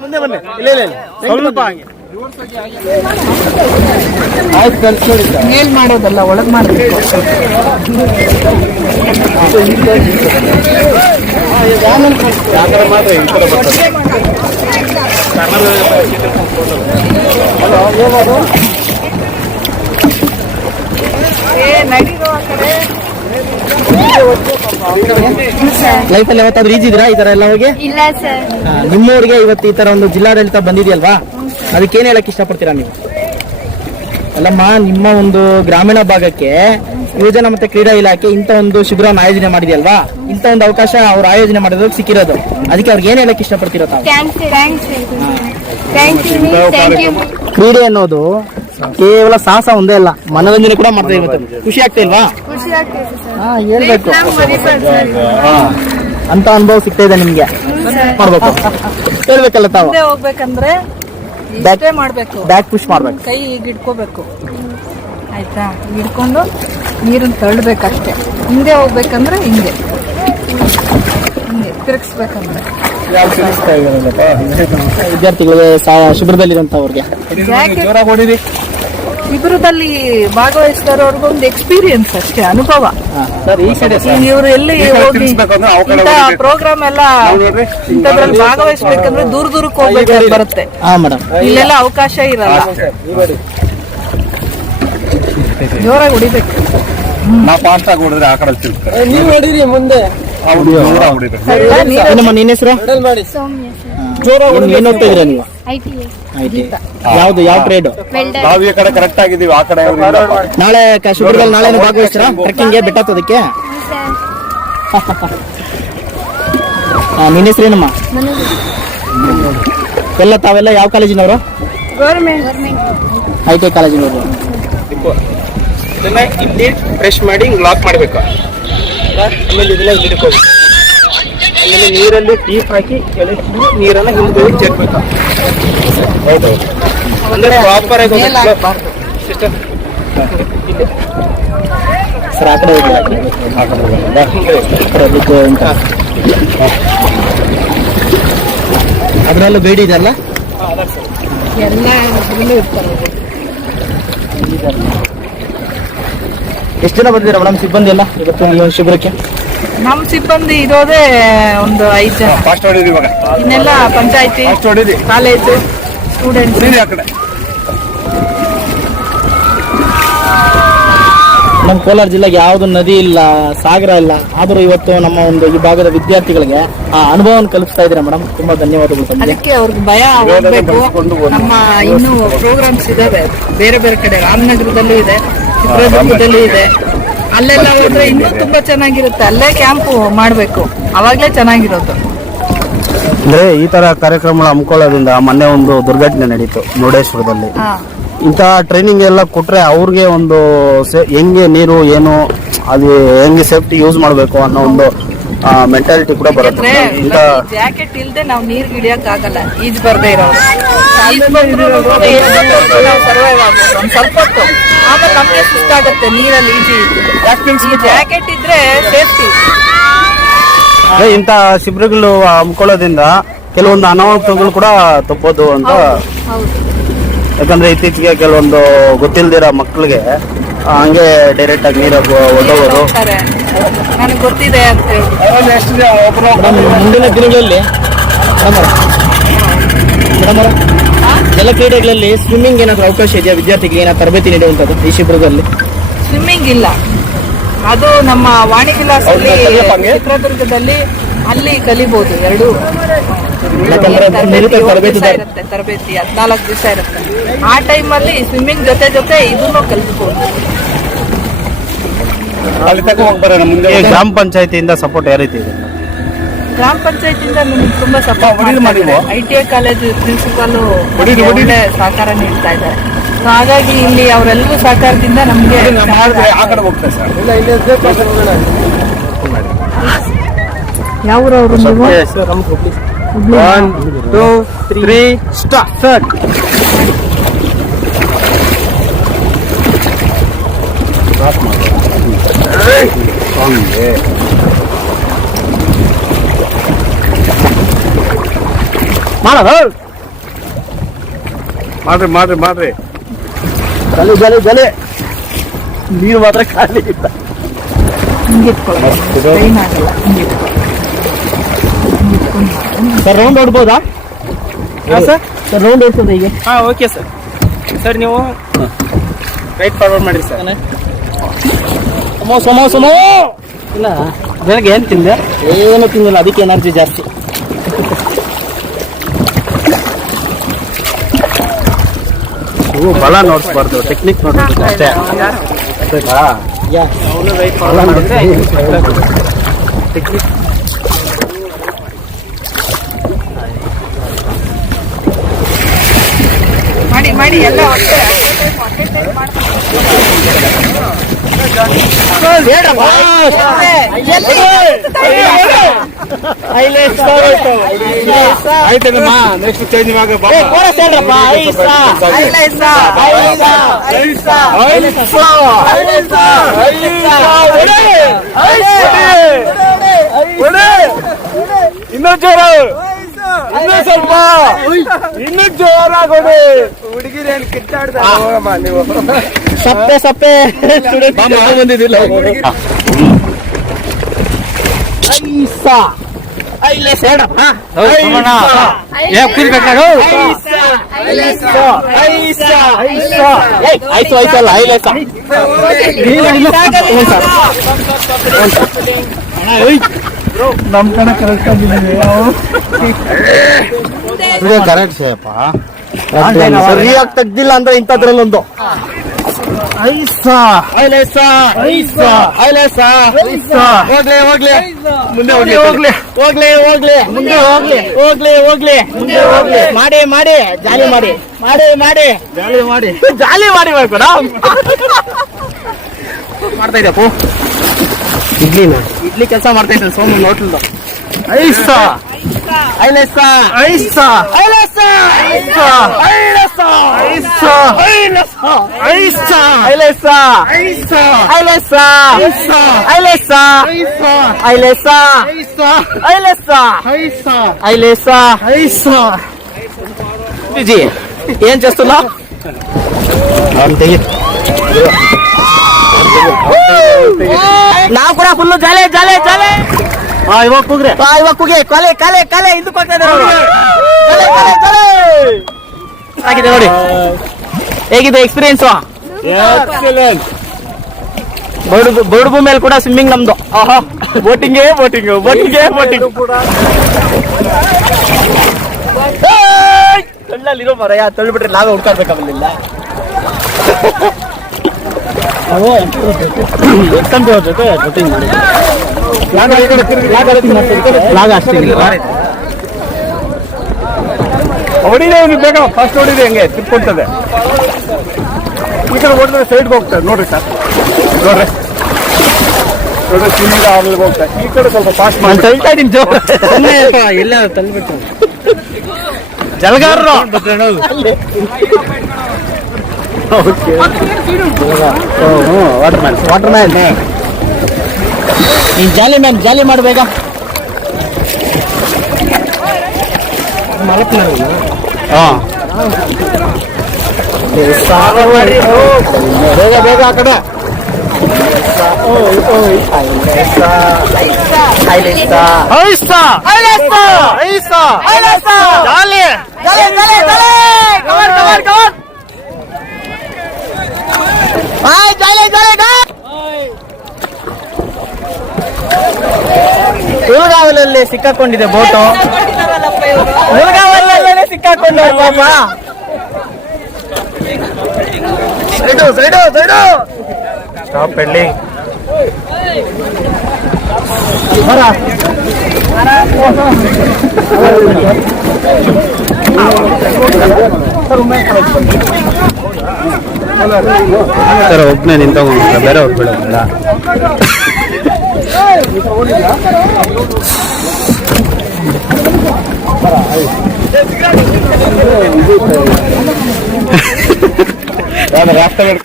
ಮುಂದೆ ಬನ್ನಿ ಇಲ್ಲ ಮೇಲ್ ಮಾಡೋದಲ್ಲ ಒಳಗ್ ಮಾಡಬೇಕು ಈ ಕಡೆ. ಬರ್ತದೆ ಲೈಫಲ್ಲಿ ಯಾವತ್ತಾದ್ರೂ ಈಜಿದ್ರಾ ಈ ತರ ಎಲ್ಲ ಹೋಗಿ? ಇಲ್ಲ ಸರ್. ನಿಮ್ಮವ್ರಿಗೆ ನಿಮ್ಮೂರಿಗೆ ಇವತ್ತು ಈ ತರ ಒಂದು ಜಿಲ್ಲಾಡಳಿತ ಬಂದಿದೆಯಲ್ವಾ? ಅದಕ್ಕೆ ಏನ್ ಹೇಳಕ್ ಇಷ್ಟಪಡ್ತೀರಾ ನೀವು? ಅಲ್ಲಮ್ಮ ನಿಮ್ಮ ಒಂದು ಗ್ರಾಮೀಣ ಭಾಗಕ್ಕೆ ಯುವಜನ ಮತ್ತೆ ಕ್ರೀಡಾ ಇಲಾಖೆ ಇಂಥ ಒಂದು ಶಿಬಿರವನ್ನು ಆಯೋಜನೆ ಮಾಡಿದೆಯಲ್ವಾ? ಇಂಥ ಒಂದು ಅವಕಾಶ ಅವ್ರು ಆಯೋಜನೆ ಮಾಡೋದಕ್ಕೆ ಸಿಕ್ಕಿರೋದು. ಅದಕ್ಕೆ ಅವ್ರಿಗೆ ಏನ್ ಹೇಳಕ್ ಇಷ್ಟಪಡ್ತಿರೋ ತಾವು? Thanks thanks thank you thank you ಕ್ರೀಡೆ ಅನ್ನೋದು ಕೇವಲ ಸಾಹಸ ಒಂದೇ ಅಲ್ಲ ಮನೋರಂಜನೆ ಕೂಡ ಮಾಡ್ತಾ ಇರುತ್ತೆ. ಖುಷಿ ಆಗ್ತಾ ಇಲ್ವಾ? ಖುಷಿ ಆಗ್ತೈತೆ ಸರ್. ಹಾ ಹೇಳ್ಬೇಕು. ಅಂತ ಅನುಭವ ಸಿಗ್ತಾ ಇದೆ ನಿಮ್ಗೆ. ಮಾಡ್ಬೇಕು. ಹೇಳ್ಬೇಕಲ್ಲ ತಾವು? ಮುಂದೆ ಹೋಗ್ಬೇಕಂದ್ರೆ Back- ಇಷ್ಟೇ ಮಾಡ್ಬೇಕು. ಬ್ಯಾಕ್ ಪುಷ್ ಮಾಡ್ಬೇಕು. ಕೈ ಈಗ ಇಟ್ಕೋಬೇಕು ಆಯ್ತಾ? ಹಿಡ್ಕೊಂಡು ನೀರನ್ನ ತಳ್ಳಬೇಕಷ್ಟೇ. ಹಿಂದೆ ಹೋಗ್ಬೇಕಂದ್ರೆ ಹಿಂಗೆ. ಹಿಂಗೆ ತಿರುಗಿಸ್ಬೇಕಂದ್ರೆ. ವಿದ್ಯಾರ್ಥಿಗಳಿಗೆ ಶಿಬಿರದಲ್ಲಿರುವಂತವ್ರಿಗೆ. ಜಾಕೆಟ್ ಶಿಬಿರದಲ್ಲಿ ಭಾಗವಹಿಸಿದವ್ರಿಗೂ ಒಂದು ಎಕ್ಸ್ಪೀರಿಯನ್ಸ್ ಅಷ್ಟೇ ಅನುಭವ. ಇವ್ರು ಎಲ್ಲಿ ಹೋಗಿ ಇಂಥ ಪ್ರೋಗ್ರಾಮ್ ಎಲ್ಲ ಇಂಥದ್ರಲ್ಲಿ ಭಾಗವಹಿಸ್ಬೇಕಂದ್ರೆ ದೂರ ದೂರಕ್ಕೆ ಹೋಗ್ಬೇಕು ಬರುತ್ತೆ. ಹಾ ಮೇಡಮ್ ಇಲ್ಲೆಲ್ಲ ಅವಕಾಶ ಇರಲ್ಲ. ಜೋರಾಗಿ ಹೊಡಿಬೇಕು. ನಾ ಫಾಸ್ಟ್ ಆಗಿ ಹೊಡಿದ್ರೆ ಆ ಕಡೆ ನೀವು ಹೊಡೀರಿ ಮುಂದೆ. ಏನಮ್ಮ ನಿನ್ನ ಹೆಸರು? ಸೌಮ್ಯ. ಸರ್ ಏನ್ ಓದ್ತಾ ಇದ್ದೀರಾ ನೀವು? ಯಾವ್ದು ಯಾವ ಟ್ರೇಡ್ ವೆಲ್ಡರ್ ನಾವು ಈ ಕಡೆ ಕರೆಕ್ಟ್ ಆಗಿದೀವಿ ಆ ಕಡೆ ನಾಳೆ ಶಿಬಿರದಲ್ಲಿ ನಾಳೆ ಭಾಗವಹಿಸ್ತೀರಾ? ಟ್ರೆಕ್ಕಿಂಗ್ಗೆ ಬೆಟ್ಟ ಹತ್ತೋದಕ್ಕೆ ಸರ್. ಆ, ನಿನ್ನ ಹೆಸರೇನಮ್ಮ? ಎಲ್ಲ ತಾವೆಲ್ಲ ಯಾವ ಕಾಲೇಜಿನವರು? I T ಕಾಲೇಜಿನವರು. ಇದನ್ನ ಇಲ್ಲಿ ಫ್ರೆಶ್ ಮಾಡಿ ಹಿಂಗ್ ಲಾಕ್ ಮಾಡ್ಬೇಕು. ಆಮೇಲೆ ಇದನ್ನ ಹಿಡ್ಕೋಬೇಕು ಆಮೇಲೆ ನೀರಲ್ಲಿ ಟೀಪ್ ಹಾಕಿ ಎಳೆಸಿ ನೀರನ್ನ ಹಿಂದೆ ಹೋಗಿ ಚೆರ್ಬೇಕು ಅಂದ್ರೆ ಪ್ರಾಪರ್ ಆಗಿ. ಸಿಸ್ಟಮ್ ಸರ್ ಆ ಕಡೆ ಆ ಕಡೆ. ಅದಕ್ಕೆ ಅದರಲ್ಲೂ ಬೇಡಿ ಇದೆಲ್ಲ? ಎಲ್ಲ ಇರ್ತಾರೆ. ಎಷ್ಟು ಜನ ಬಂದಿದ್ದೀರಾ ಮೇಡಮ್ ಸಿಬ್ಬಂದಿ ಎಲ್ಲ ಇವತ್ತು ಈ ಒಂದು ಶಿಬಿರಕ್ಕೆ? ನಮ್ಮ ಸಿಬ್ಬಂದಿ ಇರೋದೇ ಒಂದು ಐದು ಜನ. ಫಾಸ್ಟ್ ಹೊಡೀರಿ ಇವಾಗ. ಇನ್ನೆಲ್ಲ ಪಂಚಾಯತಿ ಫಾಸ್ಟ್ ಹೊಡೀರಿ. ಕಾಲೇಜು ಸ್ಟೂಡೆಂಟ್ಸ್ ಆ ಕಡೆ ನಮ್ಮ ಕೋಲಾರ ಜಿಲ್ಲೆಗೆ ಯಾವುದು ನದಿ ಇಲ್ಲ ಸಾಗರ ಇಲ್ಲ ಆದರೂ ಇವತ್ತು ನಮ್ಮ ಒಂದು ಈ ಭಾಗದ ವಿದ್ಯಾರ್ಥಿಗಳಿಗೆ ಆ ಅನುಭವವನ್ನು ಕಲಿಸ್ತಾ ಇದ್ದೀರಾ ಮೇಡಮ್ ತುಂಬಾ ಧನ್ಯವಾದಗಳು ಅದಕ್ಕೆ ಅವ್ರಿಗೆ ಭಯ ಹೋಗ್ಬೇಕು ನಮ್ಮ ಇನ್ನೂ ಪ್ರೋಗ್ರಾಮ್ಸ್ ಇದಾವೆ. ಬೇರೆ ಬೇರೆ ಕಡೆ ರಾಮನಗರದಲ್ಲೂ ಇದೆ ಚಿತ್ರದುರ್ಗದಲ್ಲೂ ಇದೆ. ಅಲ್ಲೆಲ್ಲ ಹೋದ್ರೆ ಇನ್ನೂ ತುಂಬಾ ಚೆನ್ನಾಗಿರುತ್ತೆ. ಅಲ್ಲೇ ಕ್ಯಾಂಪ್ ಮಾಡಬೇಕು. ಅವಾಗಲೇ ಚೆನ್ನಾಗಿರೋದು. ಅಂದ್ರೆ ಈ ತರ ಕಾರ್ಯಕ್ರಮ ಹಮ್ಮಿಕೊಳ್ಳೋದ್ರಿಂದ ಮೊನ್ನೆ ಒಂದು ದುರ್ಘಟನೆ ನಡೀತು ಮುರುಡೇಶ್ವರದಲ್ಲಿ. ಹಾ. ಇಂಥ ಟ್ರೈನಿಂಗ್ ಎಲ್ಲ ಕೊಟ್ಟರೆ ಅವ್ರಿಗೆ ಒಂದು ಸೆ- ಹೆಂಗೆ ನೀರು ಏನು ಅದು ಹೆಂಗೆ ಸೇಫ್ಟಿ ಯೂಸ್ ಮಾಡಬೇಕು ಅನ್ನೋ ಒಂದು ಮೆಂಟಾಲಿಟಿ ಕೂಡ ಬರುತ್ತೆ. ಇಂಥ ಜಾಕೆಟ್ ಇಲ್ಲದೆ ನಾವು ನೀರ್ ಹಿಡಿಯಕ್ ಆಗಲ್ಲ ಈಜ್ ಬರ್ದೇ ಇರೋದು ಈಜ್ ಬಂದ್ರು ನಾವು ಸರ್ವೈವ್ ಆಗ್ಬೋದು. ಸ್ವಲ್ಪ ಹೊತ್ತು. ಆಮೇಲೆ ನಮ್ಗೆ ಸುಸ್ತಾಗುತ್ತೆ ನೀರಲ್ಲಿ ಈಜಿ. ಜಾಕೆಟ್ ಇದ್ರೆ ಸೇಫ್ಟಿ ಇಂತ ಇಂಥ ಶಿಬಿರಗಳು ಹಮ್ಮಿಕೊಳ್ಳೋದ್ರಿಂದ ಕೆಲವೊಂದು ಅನಾಹುತಗಳು ಕೂಡ ತಪ್ಪೋದು ಅಂತ ಹೌದು. ಯಾಕಂದ್ರೆ ಇತ್ತೀಚೆಗೆ ಕೆಲವೊಂದು ಗೊತ್ತಿಲ್ದಿರೋ ಮಕ್ಕಳಿಗೆ ಹಂಗೆ ಡೈರೆಕ್ಟ್ ಆಗಿ ನೀರು ನನಗೆ ಗೊತ್ತಿದೆ ಅಂತ ಮುಂದಿನ ದಿನಗಳಲ್ಲಿ ಜಲ ಎಲ್ಲ ಕ್ರೀಡೆಗಳಲ್ಲಿ ಸ್ವಿಮ್ಮಿಂಗ್ ಏನಾದರೂ ಅವಕಾಶ ಇದೆಯಾ? ವಿದ್ಯಾರ್ಥಿಗಳಿಗೆ ಏನಾದ್ರು ತರಬೇತಿ ನೀಡುವಂಥದ್ದು ಈ ಶಿಬಿರದಲ್ಲಿ? ಸ್ವಿಮ್ಮಿಂಗ್ ಇಲ್ಲ. ಅದು ನಮ್ಮ ವಾಣಿ ವಿಲಾಸದಲ್ಲಿ ಚಿತ್ರದುರ್ಗದಲ್ಲಿ ಅಲ್ಲಿ ಕಲಿಬಹುದು ಎರಡು. ತರಬೇತಿ ಇರುತ್ತೆ ತರಬೇತಿ ಹದಿನಾಲ್ಕು ದಿವಸ ಇರುತ್ತೆ. ಆ ಟೈಮಲ್ಲಿ ಸ್ವಿಮ್ಮಿಂಗ್ ಜೊತೆ ಜೊತೆ ಇದನ್ನು ಕಲಿಸ್ಬೋದು. ಗ್ರಾಮ ಪಂಚಾಯತಿಯಿಂದ ಸಪೋರ್ಟ್ ಯಾವ ರೀತಿ ಇದೆ? ಗ್ರಾಮ ಪಂಚಾಯತಿಯಿಂದ ನಮಗೆ ತುಂಬಾ support. I T I college principal. ಒಳ್ಳೆ ಸಹಕಾರ ನೀಡ್ತಾ ಇದ್ದಾರೆ. ಸೊ ಹಾಗಾಗಿ ಇಲ್ಲಿ ಅವರೆಲ್ಲರೂ ಸಹಕಾರದಿಂದ ನಮಗೆ ಮಾಡಿದ್ರೆ ಆ One, two, three, stop, third. Mana hal? Madre, madre, madre. Jale, jale, jale. Mir madre kali. Ingat kalau. Sir round ಹೊಡ್ಬೋದಾ ಹಾಂ ಸರ್? ಸರ್ ರೌಂಡ್ ಹೊಡ್ಸೋದು ಈಗ? ಹಾಂ ಓಕೆ ಸರ್. ಸರ್ ನೀವು ರೈಟ್ ಫಾರ್ವರ್ಡ್ ಮಾಡಿರಿ ಸರ್. ಸಮೋ ಸಮೋ ಸಮೋ! ಇಲ್ಲ ಬೆಳಗ್ಗೆ ಏನು ತಿಂದೆ? ಏನು ತಿಂದಿಲ್ಲ ಅದಕ್ಕೆ ಎನರ್ಜಿ ಜಾಸ್ತಿ. ನೀವು ಬಲ ನೋಡ್ಸ್ಬಾರ್ದು ಟೆಕ್ನಿಕ್ ನೋಡ್ಬೇಕು ಅಷ್ಟೇ. ಆಯ್ತಾ? ಯಾ ಅವನು ರೈಟ್ ಬಲ ಫಾರ್ವರ್ಡ್ ಮಾಡಿದ್ರೆ ನೋಡ್ಸಿ. ಮಾಡಿ ಮಾಡಿ ಎಲ್ಲ ಒಟ್ಟೆ ಅಟ್ಟೆ time, ಅಟ್ಟೆ time ಮಾಡ್ಕೊಳ್ಳಿ. ಎಲ್ಲಿ? ಆಯ್ತೇನಮ್ಮ ನೆಕ್ಸ್ಟ್ ಚೇಂಜ್ ಇವಾಗ ಬಾ. ಕೋರಸ್ ಹೇಳ್ರಪ್ಪ ಐಸ ಐಲೇಸ, ಐಸ ಐಸ, ಇನ್ನೂ ಜೋರ ಇನ್ನೂ ಸ್ವಲ್ಪ ಇನ್ನೂ ಜೋರಾಗೋಡಿ ಹುಡುಗಿರೇನು ಕಿತ್ತಾಡ್ದ. ಹೋಗಮ್ಮ ನೀವು. ಸಪ್ಪೆ ಸಪ್ಪೆ. ಬಂದಿದ್ದಿಲ್ಲ. ಐಸ. ಆಯ್ತು ಆಯ್ತಲ್ಲ ಐಲೇಸ. ನಮ್ ಕಡೆ ಕಳ್ಸ್ಕೊಂಡಿದ್ದೀವಿ ಕರೆಕ್ಟ್ ಸೇಪ. ಸರಿಯಾಗಿ ತೆಗ್ದಿಲ್ಲ ಅಂದ್ರೆ ಇಂಥದ್ರಲ್ಲೊಂದು ಹೋಗ್ಲಿ ಹೋಗ್ಲಿ. ಮುಂದೆ ಹೋಗಿ ಹೋಗ್ಲಿ. ಹೋಗ್ಲಿ ಹೋಗ್ಲಿ. ಮುಂದೆ ಹೋಗ್ಲಿ. ಹೋಗ್ಲಿ ಹೋಗ್ಲಿ. ಮುಂದೆ ಹೋಗ್ಲಿ. ಮಾಡಿ ಮಾಡಿ. ಜಾಲಿ ಮಾಡಿ. ಮಾಡಿ ಮಾಡಿ. ಜಾಲಿ ಮಾಡಿ. ಜಾಲಿ ಮಾಡಿ ಮಾಡ್ತಾ ಇದ್ದಪ್ಪ ಇಡ್ಲಿನ? ಇಡ್ಲಿ ಕೆಲಸ ಮಾಡ್ತಾ ಇದ್ದ ಸೋಮು ಹೋಟ್ಲ್ದು ಐಸ. 아이레싸 아이스타 아이레싸 아이레싸 아이레싸 아이스타 아이레싸 아이스타 아이레싸 아이레싸 아이스타 아이레싸 아이레싸 아이스타 아이레싸 아이스타 지 ఏం చేస్తున్నా నాకు కూడా ఫుల్ జాలే జాలే జాలే ಜಾಲೆ ಇವಾಗ ಕೂಗ್ರೆ. ಆ, ಇವಾಗ ಕುಗೆ. ಕಲೆ ಕಲೆ ಕಲೆ ಕಲೆ, ಕಲೆ. ಆಗಿದೆ ನೋಡಿ. ಹೇಗಿದೆ ಎಕ್ಸ್ಪೀರಿಯನ್ಸ್ ಬರಡು ಬರಡು ಮೇಲೆ ಕೂಡ ಸ್ವಿಮ್ಮಿಂಗ್ ನಮ್ದು. ಆಹಾ. ಬೋಟಿಂಗೇ ಬೋಟಿಂಗ್ ಬೋಟಿಂಗೇ ಬೋಟಿಂಗ್ ಕಣ್ಣಲ್ಲಿರೋ ಮರಯ ತಳ್ಳಿಬಿಟ್ರೆ ನಾವೇ ಹುಡ್ಕಾಡ್ಬೇಕಾಗಲಿಲ್ಲ ಜೊತೆ ಹೊಡಿದೆ ಅವ್ನಿಗೆ ಬೇಗ ಫಸ್ಟ್ ಹೊಡಿದೆ ಹೆಂಗೆ ಟ್ರಿಪ್ ಕೊಡ್ತದೆ ಈ ಕಡೆ ಹೊಡೆದ್ರೆ ಸೈಡ್ಗೆ ಹೋಗ್ತದೆ ನೋಡ್ರಿ ಸರ್ ನೋಡ್ರಿ ನೋಡ್ರಿ ಆಮೇಲೆ ಹೋಗ್ತದೆ ಈ ಕಡೆ ಸ್ವಲ್ಪ ಫಾಸ್ಟ್ ಮಾಡಿ ತಳ್ತಾ ಇದ್ದೀನಿ ತಂದ್ಬಿಟ್ಟು ಜಲಗಾರರು ವಾಟರ್ ಮ್ಯಾನ್ ವಾಟರ್ ಮ್ಯಾನ್ ಈ ಜಾಲಿ ಮ್ಯಾನ್ ಜಾಲಿ ಮಾಡಬೇಕ ಹಾ. ಬೇಗ ಬೇಗ ಆ ಕಡೆ. ಐಸ ಐಸ ಐಸ jolly. Jolly jolly cover cover cover hi jolly jolly ಹುಲ್ಗಾವಲಲ್ಲಿ ಸಿಕ್ಕಾಕೊಂಡಿದೆ ಬೋಟು. ಹುಲ್ಗಾವಲಲ್ಲೇ ಸಿಕ್ಕಾಕೊಂಡು ಪಾಪ. Side side side stop sir ಒಬ್ಬನೇ ನಿಂತೋಗ ಬೇರೆ ಹೋಗ್ಬಿಡೋದಿಲ್ಲ ರಾಷ್ಟ್ರ